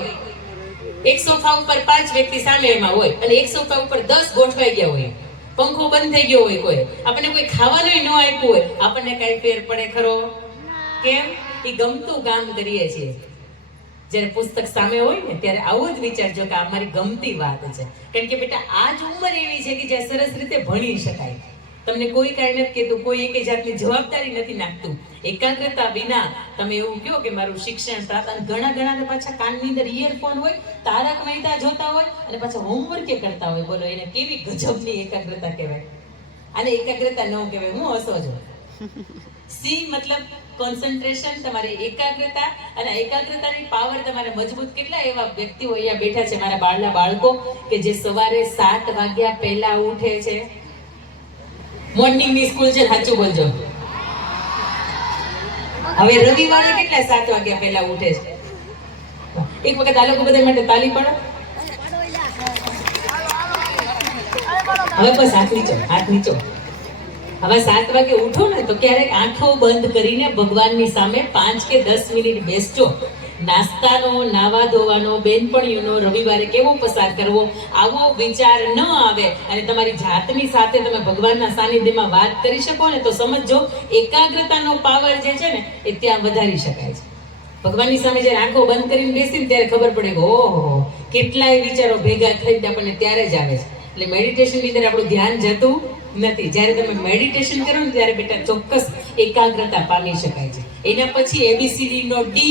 એક સોફા ઉપર 5 વ્યક્તિ સામે એમાં હોય અને એક સોફા ઉપર 10 ગોઠવાઈ ગયા હોય, પંખો બંધ થઈ ગયો હોય, કોઈ આપણને કોઈ ખાવાનું ન આપ્યું હોય, આપણને કઈ ફેર પડે ખરો? કેમ? એ ગમતું કામ કરીએ છીએ. જ્યારે પુસ્તક સામે હોય ને ત્યારે આવું જ વિચારજો કે આ મારી ગમતી વાત છે, કારણ કે બેટા આ જ ઉંમર એવી છે કે જ્યાં સરસ રીતે ભણી શકાય. તમને કોઈ કાંઈ નથી કહેતું, કોઈ એક જાતની જવાબદારી નથી નાખતું. એકાગ્રતા વિના તમે એવું કહો કે મારું શિક્ષણ પ્રાપ્ત, અને ઘણા પાછા કાનની અંદર ઇયરફોન હોય, તારક મહેતા જોતા હોય અને પાછા હોમવર્ક કરતા હોય. બોલો એને કેવી ગજબની એકાગ્રતા કહેવાય? આને એકાગ્રતા ન કહેવાય. હું હસો છું. સી મતલબ કોન્સન્ટ્રેશન, તમારી એકાગ્રતા, અને એકાગ્રતાની પાવર તમારે મજબૂત. કેટલા એવા વ્યક્તિઓ અહીંયા બેઠા છે, મારા બાળકો, કે જે સવારે 7 વાગ્યા પહેલા ઉઠે છે? મોર્નિંગની સ્કૂલ છે, સાચું બોલજો. હવે રવિવારે કેટલા 7 વાગ્યા પહેલા ઉઠે છે? એક વખત આ લોકો બધા માટે તાલી પાડો. હવે બસ હાથ નીચો. હવે 7 વાગે ઉઠો ને તો ક્યારેક આંખો બંધ કરીને ભગવાનની સામે 5 કે 10 મિનિટ બેસજો. નાસ્તાનો, નાવા ધોવાનો, બેનપણીઓનો રવિવારે કેવો પસાર કરવો, આવો વિચાર ન આવે અને તમારી જાતની સાથે તમે ભગવાનના સાનિધ્યમાં વાત કરી શકો ને, તો સમજો એકાગ્રતાનો પાવર જે છે ને એ ત્યાં વધારી શકાય છે. ભગવાનની સામે જ્યારે આંખો બંધ કરીને બેસીને ત્યારે ખબર પડે કે ઓહો કેટલાય વિચારો ભેગા થઈને આપણને ત્યારે જ આવે છે. એટલે મેડિટેશનની અંદર આપણું ધ્યાન જતું નથી. જ્યારે તમે મેડિટેશન કરો ને ત્યારે બેટા ચોક્કસ એકાગ્રતા પામી શકાય છે. એના પછી ABCD નો D,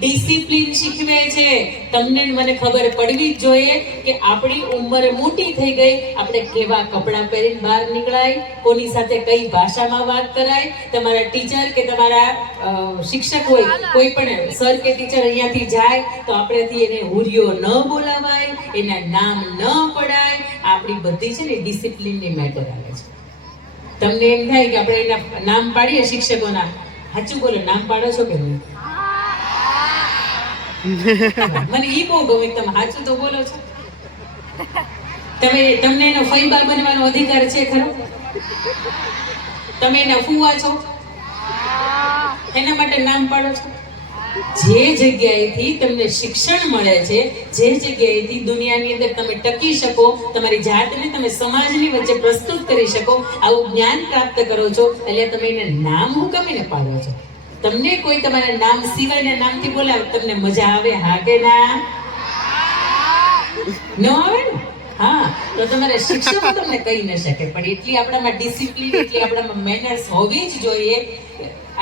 ડિસિપ્લિન શીખવે છે. તમને મને ખબર પડવી જ જોઈએ કે આપણી ઉંમર મોટી થઈ ગઈ, આપણે કેવા કપડાં પહેરીને બહાર નીકળાય, કોની સાથે કઈ ભાષામાં વાત કરાય. તમારા ટીચર કે તમારા શિક્ષક હોય, કોઈ પણ સર કે ટીચર અહીંયાથી જાય તો આપણેથી એને હુરિયો ન બોલાવાય, એના નામ ન પડાય. આપણી બધી છે ને ડિસિપ્લિનની મેટર આવે છે. તમને એમ થાય કે આપણે એના નામ પાડીએ શિક્ષકોના, સાચું બોલો, નામ પાડો છો કે નહીં? મને ઈ બહુ ગમે, તમે સાચું તો બોલો છો. તમને એનો ફૈબા બનવાનો અધિકાર છે ખરો? તમે એના ફુવા છો, એના માટે નામ પાડો છો. જે જગ્યાએથી તમને શિક્ષણ મળે છે, જે જગ્યાએથી દુનિયાની અંદર તમે ટકી શકો, તમારી જાતને તમે સમાજની વચ્ચે પ્રસ્તુત કરી શકો, આવું જ્ઞાન પ્રાપ્ત કરો છો, એટલે તમે એને નામ હું ગમે પાડો છો. તમને કોઈ તમારા નામ સિવાયના નામથી બોલાવે, તમને મજા આવે? હા કે ના? ન આવે ને? હા, તો તમારા શિક્ષકો તમને કહી ન શકે, પણ એટલી આપણામાં ડિસિપ્લિન, એટલી આપણામાં મેનર્સ હોવી જ જોઈએ.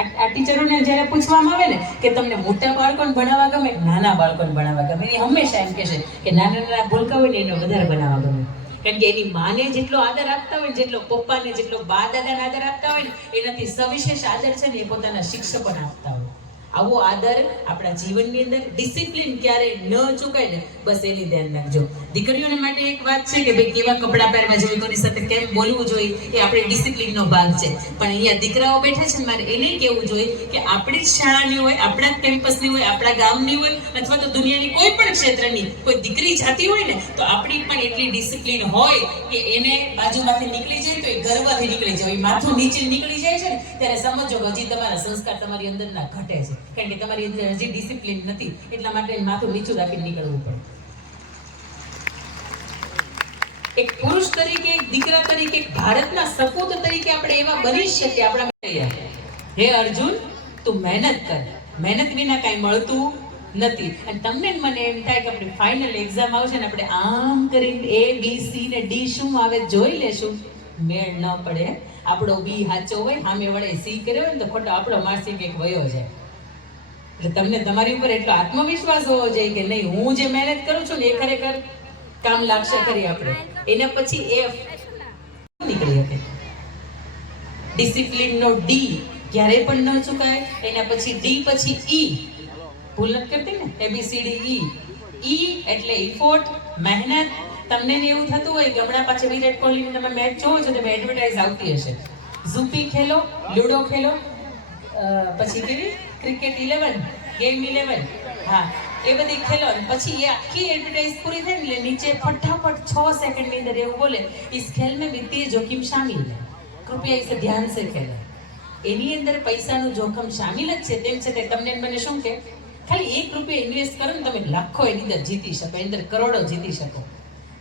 આ ટીચરોને જ્યારે પૂછવામાં આવે ને કે તમને મોટા બાળકોને ભણાવવા ગમે, નાના બાળકોને ભણાવવા ગમે, એ હંમેશા એમ કહેશે કે નાના ભૂલકા હોય ને એને વધારે ભણાવવા ગમે. કારણ કે એની માને જેટલો આદર આપતા હોય, જેટલો પપ્પાને, જેટલો બા દાદાને આદર આપતા હોય ને, એનાથી સવિશેષ આદર છે ને એ પોતાના શિક્ષકોને આપતા હોય. આવો આદર આપણા જીવનની અંદર ડિસિપ્લિન ક્યારેય ન ચૂકાય ને, બસ એની ધ્યાન રાખજો. દીકરીઓને માટે એક વાત છે કે ભાઈ કેવા કપડાં પહેરવા જોઈએ, કોની સાથે કેમ બોલવું જોઈએ, એ આપણે ડિસિપ્લિનનો ભાગ છે. પણ અહીંયા દીકરાઓ બેઠા છે ને, મારે એને કહેવું જોઈએ કે આપણી જ શાળાની હોય, આપણા જ કેમ્પસની હોય, આપણા ગામની હોય, અથવા તો દુનિયાની કોઈ પણ ક્ષેત્રની કોઈ દીકરી જાતી હોય ને, તો આપણી પણ એટલી ડિસિપ્લિન હોય કે એને બાજુમાંથી નીકળી જાય તો એ ગર્વથી નીકળી જાય. માથું નીચે નીકળી જાય છે ને, ત્યારે સમજો કે હજી તમારા સંસ્કાર તમારી અંદરના ઘટે છે, કારણ કે તમારી અંદર હજી ડિસિપ્લિન નથી. એટલા માટે માથું નીચું રાખીને નીકળવું પડે. એક પુરુષ તરીકે, એક દીકરા તરીકે, એક ભારતના સપૂત તરીકે આપણે એવા બની શકીએ. આપણા હે અર્જુન, તું મહેનત કર, મહેનત વિના કાંઈ મળતું નથી. અને તમને મને એમ થાય કે આપણે ફાઇનલ એક્ઝામ આવશે ને, આપણે આમ કરીને A B C ને D શું આવે જોઈ લેશું, મેળ ન પડે. આપણો બી સાચો હોય, સામે વડે C કર્યો હોય ને તો ખોટો આપણો માર્ક્સ એક વયો જાય. એટલે તમને તમારી ઉપર એટલો આત્મવિશ્વાસ હોવો જોઈએ કે નહીં, હું જે મહેનત કરું છું ને એ ખરેખર કામ લાગશે ખરી. આપણે એના પછી F નીકળી શકે. ડિસિપ્લિન નો D ક્યારે પણ ન ચૂકાય. એના પછી D પછી E, ભૂલ નથી કરતી ને, ABCD E. E એટલે ઇફોર્ટ, મહેનત. તમને એવું થતું હોય કે હમણાં પાછળ વિરાટ કોહલીની તમે મેચ જોવો છો, તમે એડવર્ટાઇઝ આવતી હશે, ઝૂપી ખેલો, લુડો ખેલો, પછી કેવી ક્રિકેટ 11, ગેમ 11, હા એ બધી ખેલો. પછી એ આખી એડવર્ટાઇઝ પૂરી થાય ને એટલે નીચે ફટાફટ 6 સેકન્ડની અંદર એવું બોલે, इस खेल में वित्तीय जोखिम शामिल है, कृपया इसे ध्यान से खेलें. એની અંદર પૈસાનું જોખમ શામિલ જ છે. તેમ છતાં તમને મને શું કે ખાલી ₹1 ઇન્વેસ્ટ કરો ને, તમે લાખો એની અંદર જીતી શકો, એની અંદર કરોડો જીતી શકો.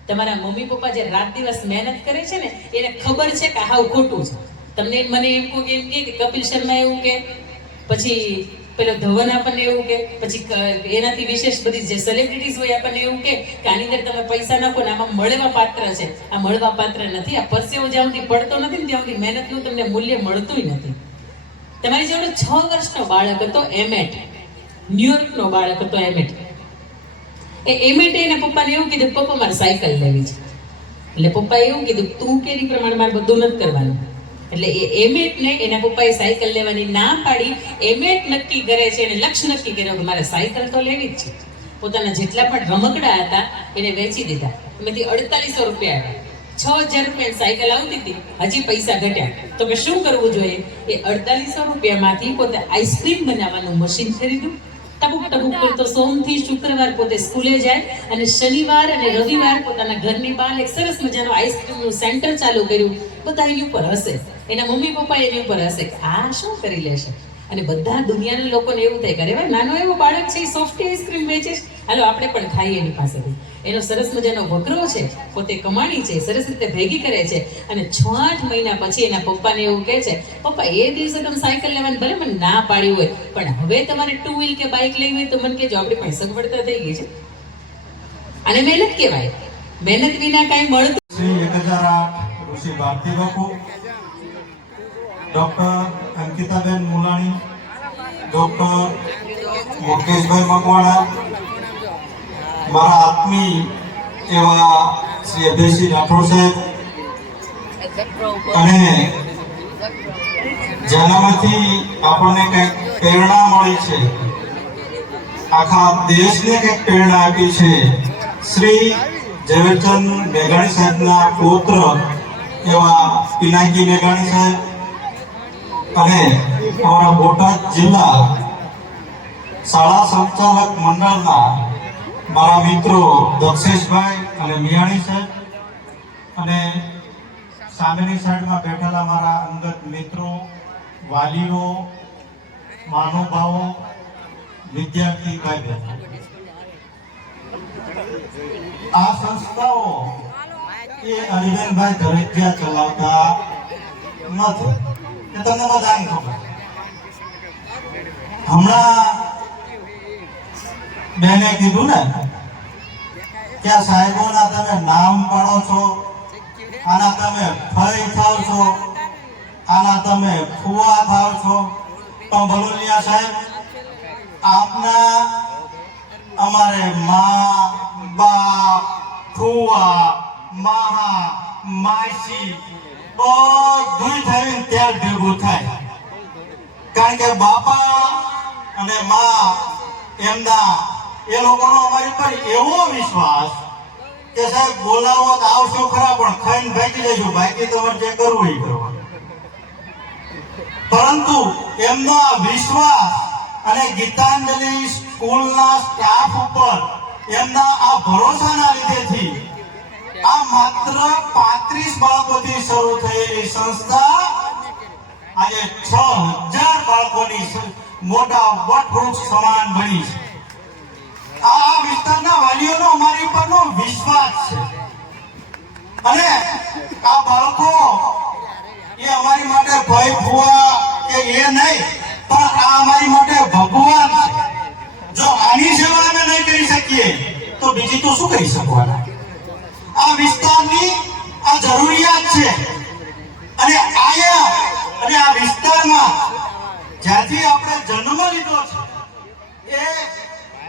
તમારા મમ્મી પપ્પા જે રાત દિવસ મહેનત કરે છે ને, એને ખબર છે કે હાવ ખોટું છે. તમને મને એમ કહો કે કપિલ શર્મા એવું કે, પછી પેલો ધવન આપણને એવું કે, પછી એનાથી વિશેષ બધી જે સેલિબ્રિટીઝ હોય આપણને એવું કે આની અંદર તમે પૈસા નાખો ને આમાં મળવા પાત્ર છે. આ મળવા પાત્ર નથી. આ પરસેવો જ્યાં સુધી પડતો નથી ને ત્યાં સુધી મહેનતનું તમને મૂલ્ય મળતું નથી. તમારી જોડે 6 વર્ષનો બાળક હતો, એમેટ, ન્યુયોર્કનો બાળક હતો એમેટ. એ એમેટે એના પપ્પાને એવું કીધું, પપ્પા મારે સાયકલ લેવી છે. એટલે પપ્પાએ એવું કીધું, તું કેરી પ્રમાણે મારે બધું નથી કરવાનું. એટલે એ એમેટને એના પપ્પાએ સાયકલ લેવાની ના પાડી. એમેટ નક્કી કરે છે, એને લક્ષ્ય નક્કી કર્યો કે મારે સાયકલ તો લેવી જ છે. પોતાના જેટલા પણ રમકડા હતા એને વેચી દીધા. એમાંથી ₹4800 આવ્યા. 6000 રૂપિયાની સાયકલ આવતી હતી, હજી પૈસા ઘટ્યા. તો કે શું કરવું જોઈએ? એ ₹4800 માંથી પોતે આઈસ્ક્રીમ બનાવવાનું મશીન ખરીદ્યું. ટપુક ટપુક કરતો સોમથી શુક્રવાર પોતે સ્કૂલે જાય અને શનિવાર અને રવિવાર પોતાના ઘરની બહાર એક સરસ મજાનું આઈસ્ક્રીમનું સેન્ટર ચાલુ કર્યું. બધા એની ઉપર હશે, એના મમ્મી પપ્પા એની ઉપર હશે કે આ શું કરી લેશે. અને બધા દુનિયાના લોકોને એવું થાય કે અરે ભાઈ નાનો એવો બાળક છે, સોફ્ટી આઈસ્ક્રીમ વેચે છે, હાલો આપણે પણ ખાઈએ એની પાસેથી. એનો સરસ મજાનો વકરો છે, પોતે કમાણી છે, સરસ રીતે ભેગી કરે છે. અને 6-8 મહિના પછી એના પપ્પાને એવું કહે છે, પપ્પા એ દિવસે તમે સાયકલ લેવાની ભલે મને ના પાડી હોય, પણ હવે તમારે 2 વ્હીલ કે બાઇક લેવી હોય તો મને કહેજો, આપણી પાસે સગવડતા થઈ ગઈ છે. અને મહેનત કહેવાય, મહેનત વિના કાંઈ મળતું. શ્રી 1008 ઋષિ ભારતી બાપુ, ડોક્ટર અંકિતાબેન મુલાણી, ડોક્ટર મુકેશભાઈ મકવાણા, મારા આત્મી એવા શ્રી અભયસિંહ રાઠોડ સાહેબ, અને જેનામાંથી આપણને કંઈક પ્રેરણા મળી છે, આખા દેશને કંઈક પ્રેરણા આપી છે, શ્રી ઝવેરચંદ મેઘાણી સાહેબના પુત્ર એવા પિનાકી મેઘાણી સાહેબ, અને અમારા બોટાદ જિલ્લા શાળા સંચાલક મંડળના મારા મિત્રો દક્ષેશભાઈ અને મિયાણી સાહેબ, અને સામેની સાઈડમાં બેઠેલા મારા અંગત મિત્રો, વાલીઓ, મહાનુભાવો, વિદ્યાર્થી ભાઈ બહેનો. આ સંસ્થાઓ એ અરવિંદભાઈ ધરજીયા ચલાવતા નથી, એ તમને બધાને ખબર. હમણાં બેને કીધું ને કે આ સાહેબોના તમે નામ પાડો છો, આના તમે ફઈ થાવ છો, આના તમે ફુવા થાવ છો. પણ ભલોલિયા સાહેબ, આપના અમારે માં, બાપ, ફુવા, માહા, માસી બધું થઈને ત્યાં ભેગું થાય. કારણ કે બાપા અને માં એમના એ લોકોનો અમારી પર એવો વિશ્વાસ કે સાહેબ બોલાવો તો આવશો ખરા, પણ ખાઈને ભાગી જજો, બાકી તમારે જે કરવું એ કરવાનું. પરંતુ એમનો આ વિશ્વાસ અને ગીતાંજલિ સ્કૂલના સ્ટાફ ઉપર એમના આ ભરોસાના લીધેથી આ માત્ર 35 બાળકોથી શરૂ થયેલી સંસ્થા આજે 6000 બાળકોની મોટા વટવૃક્ષ સમાન બની છે. આ વિસ્તારના વાલીઓનો અમારી પરનો વિશ્વાસ છે અને આ બાળકો એ અમારી માટે ભય ફુવા કે એ નહીં, પણ આ અમારી માટે ભગવાન છે. જો આની સેવા અમે નહીં કરી શકીએ તો બીજી તો શું કરી શકવાના? આ વિસ્તારની આ જરૂરિયાત છે અને આ વિસ્તારમાં જ્યાંથી આપણે જન્મ લીધો છે એ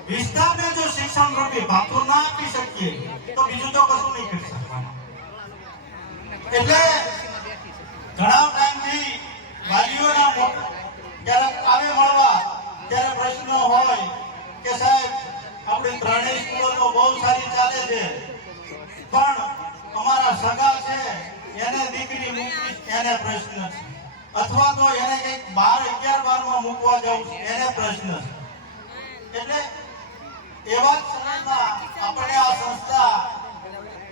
વિસ્તારને જો શિક્ષણ રૂપી ભાતો ના આપી શકીએ તો બીજું તો કશું નહીં કરી શકવાના. એટલે ઘણા ટાઈમથી વાલીઓના ક્યારેક આવે મળવા ત્યારે પ્રશ્ન હોય કે સાહેબ આપણી ત્રણેય સ્કૂલો તો બહુ સારી ચાલે છે, પણ અમારા સગા છે એને દીકરી મૂકવી એને પ્રશ્ન છે, અથવા તો એને કંઈક 12, 11, 12માં મૂકવા જવું છે એને પ્રશ્ન છે. એટલે એવા સમયમાં આપણે આ સંસ્થા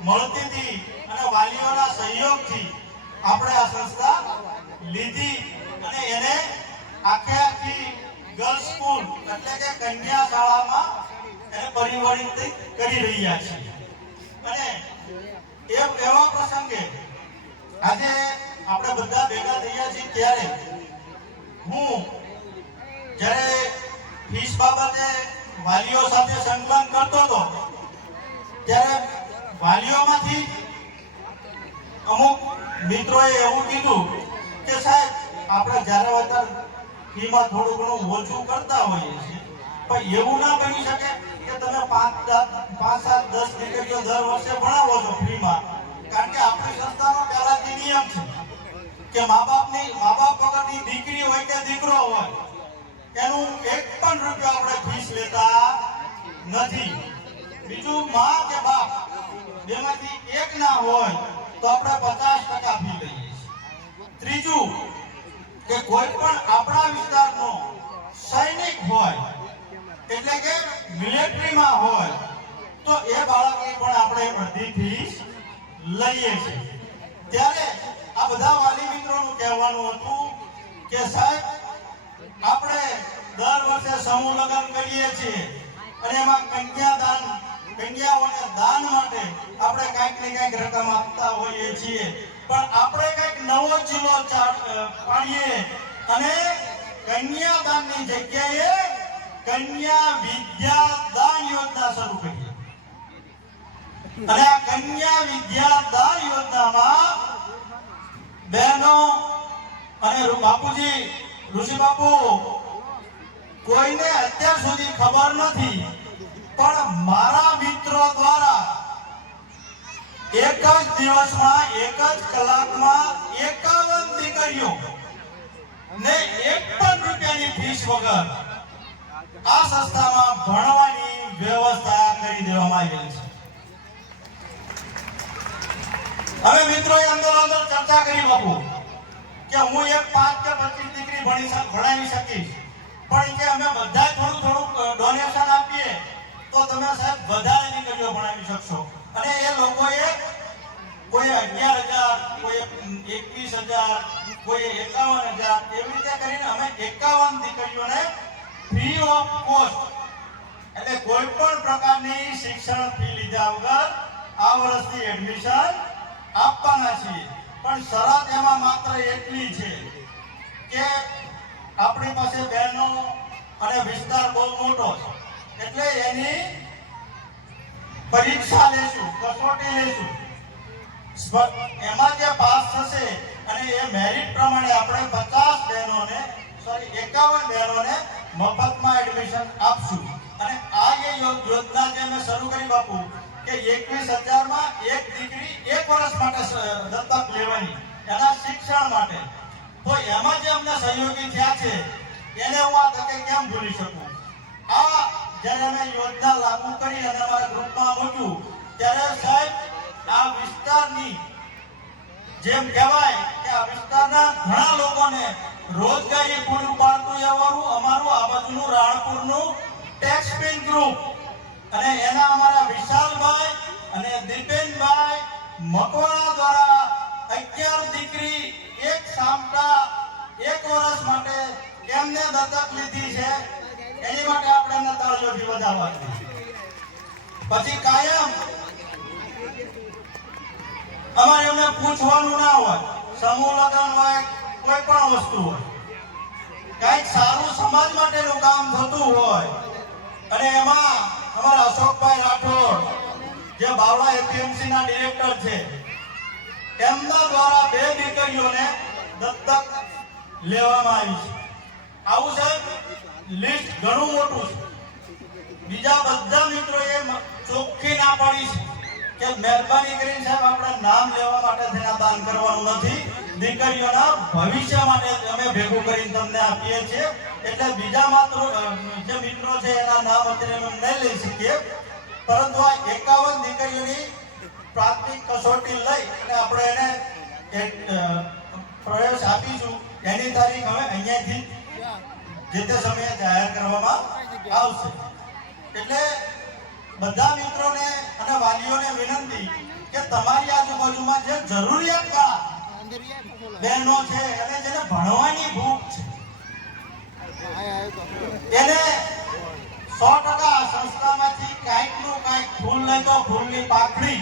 મળતી હતી અને વાલીઓના સહયોગથી આપણે આ સંસ્થા લીધી અને એને આખી ગર્લ્સ સ્કૂલ એટલે કે કન્યા શાળામાં એને પરિવર્તિત કરી રહ્યા છીએ. અને એવા પ્રસંગે આજે આપણે બધા ભેગા થયા છીએ ત્યારે હું જ્યારે ફીસ બાબતે વાલીઓ સાથે સંકલન કરતો હતો ત્યારે વાલીઓમાંથી અમુક મિત્રોએ એવું કીધું કે સાહેબ આપણે જ્યારે વધારે ફીમાં થોડું ઘણું ઓછું કરતા હોઈએ છીએ, પણ એવું ના બની શકે કે તમે 5, 7, 10 દીકરીઓ દર વર્ષે ભણાવો છો ફ્રીમાં. કારણ કે આપણી સંસ્થાનો પહેલાથી નિયમ છે કે મા બાપ વગરની દીકરી હોય કે દીકરો હોય એનું 1 પણ રૂપિયો આપણે ફીસ લેતા નથી. બીજું મા કે બાપ બેમાંથી એક ના હોય તો આપણે 50% ફી લઈએ છીએ. ત્રીજું કે કોઈ પણ આપણા વિસ્તારનો સૈનિક હોય એટલે કે મિલિટરીમાં હોય તો એ બાળકની પણ આપણે અડધી ફીસ લઈએ છીએ. ત્યારે આ બધા વાલી મિત્રોનું કહેવાનું હતું કે સાહેબ આપણે દર વર્ષે સમૂહ લગ્ન કરીએ છીએ અને એમાં કન્યાઓને દાન માટે આપણે કંઈક ને કંઈક રકમ આપતા હોઈએ છીએ, પણ આપણે કંઈક નવો ચીલો પાડીએ અને કન્યાદાનની જગ્યાએ કન્યા વિદ્યાદાન યોજના શરૂ કરીએ. અને આ કન્યા વિદ્યાદાન યોજનામાં બહેનો અને બાપુજી ઋષિ બાપુ કોઈને અત્યાર સુધી ખબર નથી, પણ મારા મિત્રો દ્વારા એક જ દિવસમાં 1 જ કલાકમાં 51 દીકરીઓ ને 1 પણ રૂપિયાની ફીસ વગર આ સંસ્થામાં ભણવાની વ્યવસ્થા કરી દેવામાં આવેલ છે. હવે મિત્રોએ અંદર ચર્ચા કરી બાપુ કે હું 5 કે 25 દીકરી ભણાવી શકીશ, પણ કે અમે બધા થોડું ડોનેશન આપીએ તો તમે સાહેબ વધારે દીકરીઓ ભણાવી શકશો. અને એ લોકોએ કોઈ 11,000, કોઈ 21,000, કોઈ 51,000 એવી રીતે કરીને અમે 51 દીકરીઓને ફ્રી ઓફ કોસ્ટ એટલે કોઈ પણ પ્રકારની શિક્ષણ ફી લીધા વગર આ વર્ષથી એડમિશન આપવાના છીએ. પણ શરત એમાં માત્ર એટલી છે કે આપણી પાસે બહેનો અને વિસ્તાર બહુ મોટો છે એટલે એની પરીક્ષા લેશું, કસોટી લેશું. એમાં જે પાસ થશે અને એ મેરિટ પ્રમાણે આપણે 51 બહેનોને મફતમાં એડમિશન આપશું. અને આ જે યોજના જે મેં શરૂ કરી બાપુ કે 21,000માં એક દીકરી 1 વર્ષ માટે દત્તક લેવાની એના શિક્ષણ માટે, તો એમાં જે અમને સહયોગી થયા છે એને હું આ તકે કેમ ભૂલી શકું. આ જ્યારે અમે યોજના લાગુ કરી અને અમારા ગ્રુપમાં મૂક્યું ત્યારે સાહેબ આ વિસ્તારની જેમ કહેવાય કે આ વિસ્તારના ઘણા લોકોને રોજગારી પૂરું પાડતું અમારું આ બાજુનું રાણપુરનું ટેક્સપિન ગ્રુપ અને એના અમારા વિશાલભાઈ અને દીપેનભાઈ મકવાણા દ્વારા 11 દીકરી એક સામટા 1 વર્ષ માટે કેમને દત્તક લીધી છે એની માટે આપણે એમને તાળીઓથી વધાવવા છે. પછી કાયમ અમારે એમને પૂછવાનું ના હોય, સમૂહ લગ્ન હોય કોઈ પણ વસ્તુ હોય, કઈક સારું સમાજ માટેનું કામ થતું હોય અને એમાં અમારા અશોકભાઈ રાઠોડ જે બાવળા એપીએમસી ના ડિરેક્ટર છે એમના દ્વારા 2 દીકરીઓને દત્તક લેવામાં આવી છે. આવું સાહેબ લિસ્ટ ઘણું મોટું છે. બીજા બધા મિત્રોએ ચોખ્ખી ના પાડી છે કે મહેરબાની કરીને સાહેબ આપણે નામ લેવા માટે તેના દાન કરવાનું નથી, દીકરીઓના ભવિષ્ય માટે અમે ભેગું કરીને તમને આપીએ છીએ. એટલે બીજા માત્ર જે મિત્રો છે એના નામ અત્યારે અમે નહીં લઈ શકીએ, પરંતુ આ 51 દીકરીઓની પ્રાથમિક કસોટી લઈ અને આપણે એને એક પ્રવેશ આપીશું. એની તારીખ હવે અહીંયાથી જે તે સમયે જાહેર કરવામાં આવશે. એટલે બધા મિત્રોને અને વાલીઓને વિનંતી કે તમારી આજુબાજુમાં જે જરૂરિયાતવાળા બહેનો છે અને જેને ભણવાની ભૂખ છે એને 100% સંસ્થામાંથી કાંઈકનું કાંઈક ફૂલ નહીં તો ફૂલની પાકડી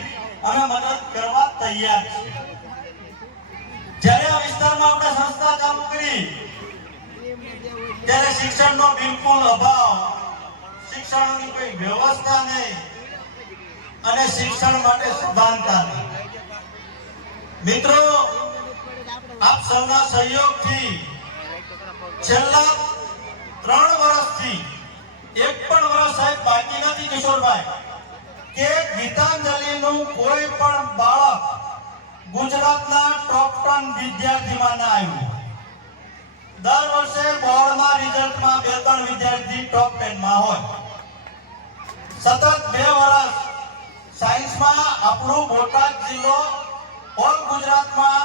અમે મદદ કરવા તૈયાર છીએ. જ્યારે આ વિસ્તારમાં આપણે સંસ્થા ચાલુ કરી ત્યારે શિક્ષણનો બિલકુલ અભાવ, શિક્ષણની કોઈ વ્યવસ્થા નહીં અને શિક્ષણ માટે સભાનતા નહીં. મિત્રો, આપ સૌના સહયોગથી છેલ્લા 3 વર્ષથી એક પણ વર્ષ સાહેબ બાકી નથી કિશોરભાઈ કે ગીતાંજલિનું કોઈ પણ બાળક ગુજરાતના ટોપ 10 વિદ્યાર્થીમાં ના આવ્યું. દર વર્ષે બોર્ડના રિઝલ્ટમાં 2-3 વિદ્યાર્થી ટોપ 10 માં હોય. સતત 2 વર્ષ સાયન્સમાં આપણો બોટાદ જિલ્લો ઓલ ગુજરાતમાં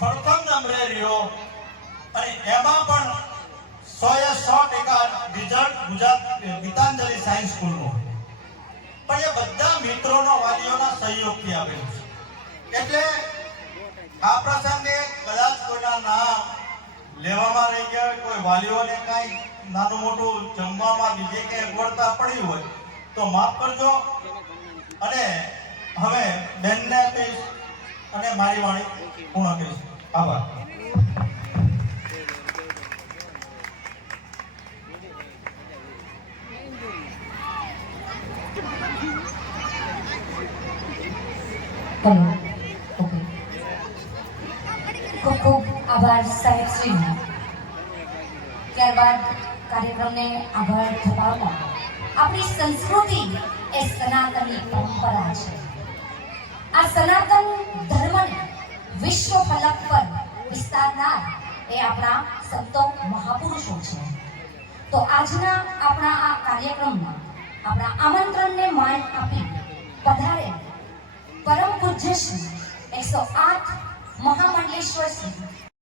પ્રથમ નંબરે રહ્યો અને એમાં પણ 100% રિઝલ્ટ ગુજરાત ગીતાંજલિ સાયન્સ સ્કૂલનો. પણ એ બધા મિત્રોનો વાલીઓના સહયોગથી આવેલું છે. એટલે આ પ્રસંગે કદાચ કોઈના નામ લેવામાં રહી ગયા હોય, કોઈ વાલીઓને કાંઈ નાનું મોટું જમવામાં બીજે કે અગવડતા પડી હોય તો માફ કરજો. અને હવે બેનને આપીશ અને મારી વાણી પૂર્ણ કરીશ. આભાર. Hello, okay. ખૂબ ખૂબ આભાર સાહેબ શ્રીનો. ત્યારબાદ કાર્યક્રમને આગળ ધપાવતા આપણી સંસ્કૃતિ એ સનાતનની પરંપરા છે. આ સનાતન ધર્મને વિશ્વ ફલક પર વિસ્તારનાર એ આપણા સંતો મહાપુરુષો છે. તો આજના આપણા આ કાર્યક્રમમાં આપણા આમંત્રણને માન આપી પધારે પરમ પૂજ્ય શ્રી 108 મહામંડલેશ્વર શ્રી